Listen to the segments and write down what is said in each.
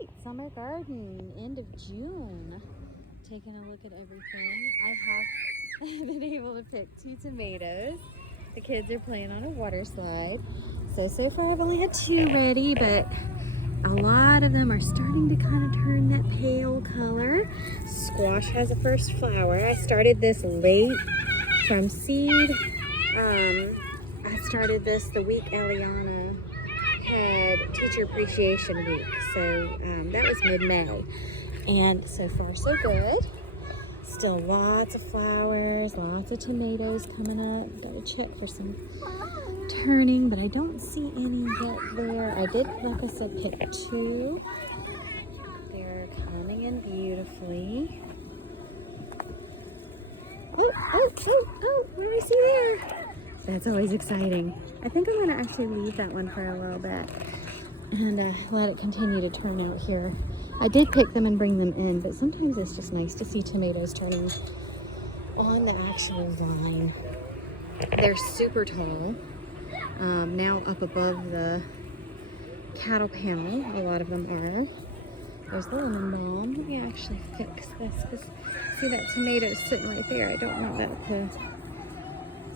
right, summer garden, end of June. Taking a look at everything. I have been able to pick 2 tomatoes. The kids are playing on a water slide. So far I've only had 2 ready, but a lot of them are starting to kind of turn that pale color. Squash has a first flower. I started this late from seed. I started this the week Eliana had Teacher Appreciation Week, so that was mid-May, and so far so good. Still lots of flowers, lots of tomatoes coming up. Gotta check for some turning, but I don't see any yet there. I did, like I said, pick 2. They're coming in beautifully. Oh, what do I see there? That's always exciting. I think I'm gonna actually leave that one for a little bit and let it continue to turn out here. I did pick them and bring them in, but sometimes it's just nice to see tomatoes turning on the actual vine. They're super tall, now up above the cattle panel. A lot of them are. There's the lemon balm. Let me actually fix this, because see that tomato's sitting right there. I don't want that to,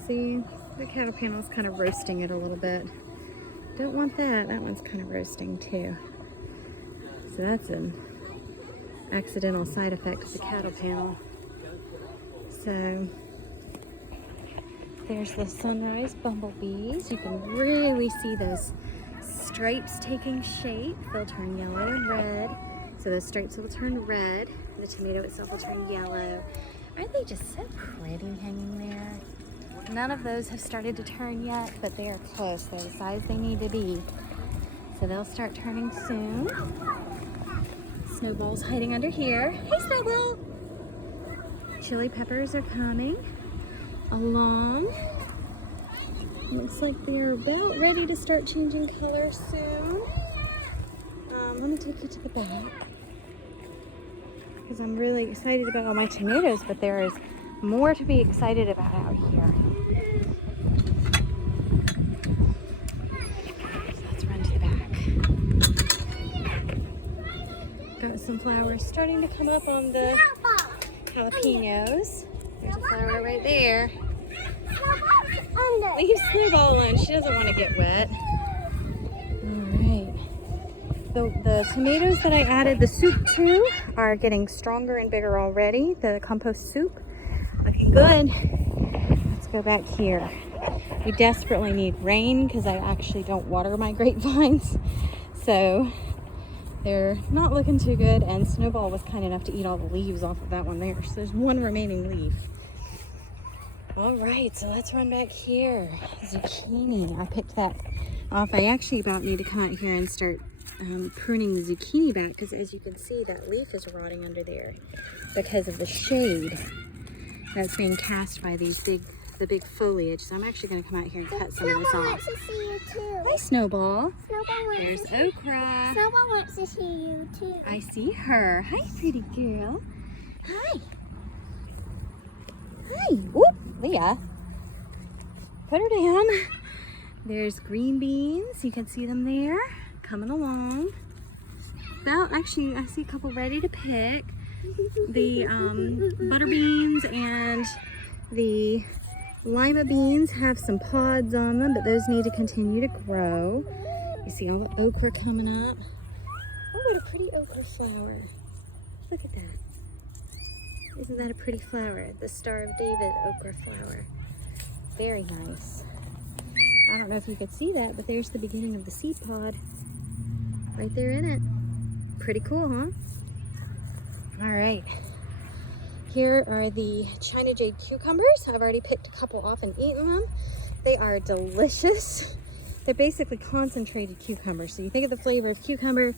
see, the cattle panel's kind of roasting it a little bit. Don't want that. That one's kind of roasting too. So that's an accidental side effect of the cattle panel. So there's the sunrise bumblebees. You can really see those stripes taking shape. They'll turn yellow and red. So those stripes will turn red. The tomato itself will turn yellow. Aren't they just so pretty hanging there? None of those have started to turn yet, but they are close. They're the size they need to be. So they'll start turning soon. Snowball's hiding under here. Hey, Snowball! Chili peppers are coming along. Looks like they're about ready to start changing color soon. Let me take you to the back, because I'm really excited about all my tomatoes, but there is more to be excited about out here. So let's run to the back. Got some flowers starting to come up on the jalapenos. There's a flower right there. Leave Snowball alone. She doesn't want to get wet. Alright. The tomatoes that I added the soup to are getting stronger and bigger already. The compost soup. Looking good. Let's go back here. We desperately need rain because I actually don't water my grapevines. So they're not looking too good, and Snowball was kind enough to eat all the leaves off of that one there. So there's one remaining leaf. All right, so let's run back here. Zucchini, I picked that off. I actually about need to come out here and start pruning the zucchini back, because as you can see, that leaf is rotting under there because of the shade that's being cast by the big foliage. So I'm actually going to come out here and cut some of this off. Snowball wants to see you too. Hi, Snowball. Snowball wants There's to see Okra. Snowball wants to see you too. I see her. Hi, pretty girl. Hi. Hi. Whoop, Leah. Put her down. There's green beans. You can see them there coming along. Well, actually, I see a couple ready to pick. The butter beans and the lima beans have some pods on them, but those need to continue to grow. You see all the okra coming up. Oh, what a pretty okra flower. Look at that. Isn't that a pretty flower? The Star of David okra flower. Very nice. I don't know if you could see that, but there's the beginning of the seed pod right there in it. Pretty cool, huh? All right. Here are the China Jade cucumbers. I've already picked a couple off and eaten them. They are delicious. They're basically concentrated cucumbers. So you think of the flavor of cucumber,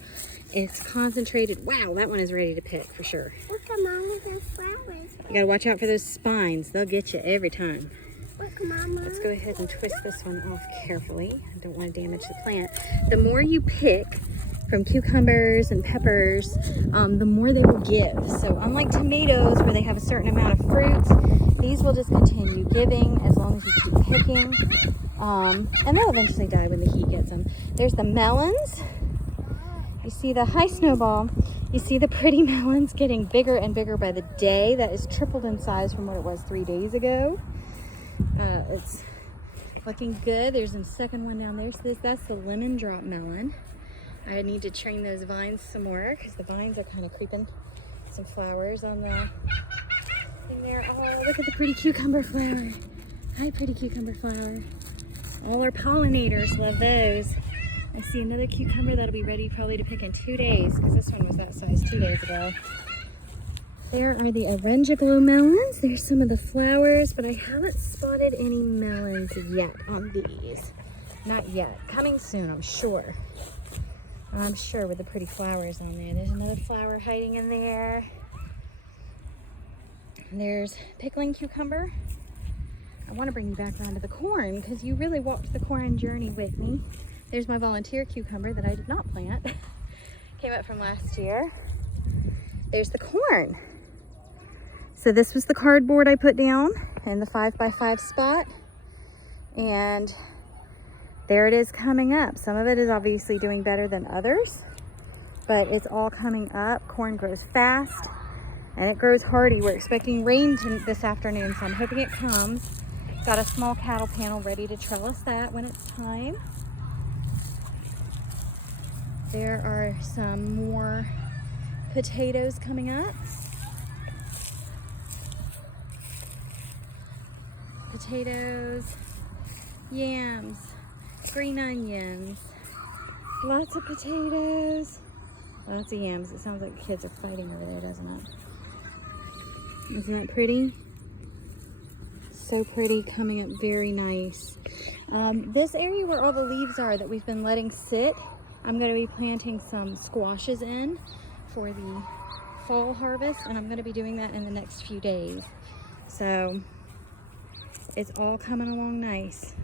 it's concentrated. Wow, that one is ready to pick for sure. Look at Mama, the flowers. You gotta watch out for those spines. They'll get you every time. Look, Mama. Let's go ahead and twist this one off carefully. I don't want to damage the plant. The more you pick from cucumbers and peppers, the more they will give. So unlike tomatoes where they have a certain amount of fruit, these will just continue giving as long as you keep picking. And they'll eventually die when the heat gets them. There's the melons. You see the high snowball. You see the pretty melons getting bigger and bigger by the day. That is tripled in size from what it was 3 days ago. It's looking good. There's a second one down there. So that's the lemon drop melon. I need to train those vines some more because the vines are kind of creeping. Some flowers on the thing there. Oh, look at the pretty cucumber flower. Hi, pretty cucumber flower. All our pollinators love those. I see another cucumber that'll be ready probably to pick in 2 days because this one was that size 2 days ago. There are the orange glow melons. There's some of the flowers, but I haven't spotted any melons yet on these. Not yet. Coming soon, I'm sure. I'm sure with the pretty flowers on there. There's another flower hiding in there. There's pickling cucumber. I want to bring you back around to the corn because you really walked the corn journey with me. There's my volunteer cucumber that I did not plant. Came up from last year. There's the corn. So this was the cardboard I put down in the 5x5 spot. And there it is coming up. Some of it is obviously doing better than others, but it's all coming up. Corn grows fast and it grows hardy. We're expecting rain this afternoon, so I'm hoping it comes. Got a small cattle panel ready to trellis that when it's time. There are some more potatoes coming up. Potatoes, yams, green onions, lots of potatoes, lots of yams. It sounds like kids are fighting over there, doesn't it? Isn't that pretty? So pretty, coming up very nice. This area where all the leaves are that we've been letting sit, I'm going to be planting some squashes in for the fall harvest, and I'm going to be doing that in the next few days. So it's all coming along nice.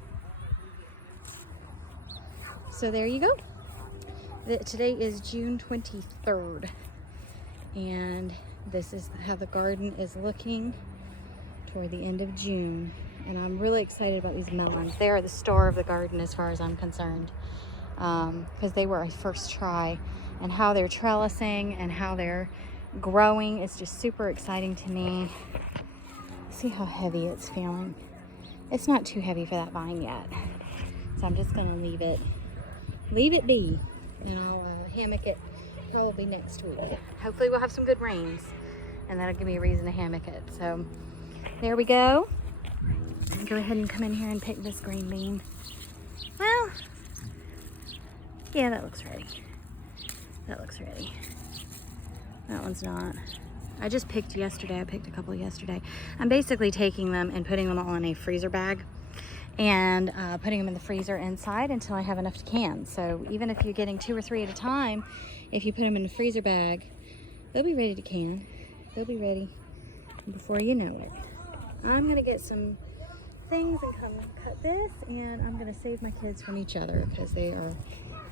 So there you go. Today is June 23rd, and this is how the garden is looking toward the end of June. And I'm really excited about these melons. They are the star of the garden as far as I'm concerned, because they were our first try, and how they're trellising and how they're growing is just super exciting to me. See how heavy it's feeling. It's not too heavy for that vine yet, so I'm just gonna leave it be, and I'll hammock it probably next week. Hopefully we'll have some good rains, and that'll give me a reason to hammock it. So there we go. I'll go ahead and come in here and pick this green bean. Well, yeah, that looks ready. That looks ready. That one's not. I just picked yesterday. I picked a couple yesterday. I'm basically taking them and putting them all in a freezer bag and putting them in the freezer inside until I have enough to can. So even if you're getting 2 or 3 at a time, if you put them in a freezer bag, they'll be ready to can. They'll be ready before you know it. I'm gonna get some things and come cut this, and I'm gonna save my kids from each other because they are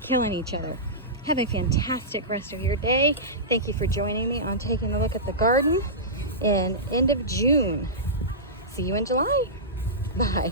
killing each other. Have a fantastic rest of your day. Thank you for joining me on taking a look at the garden in end of June. See you in July. Bye.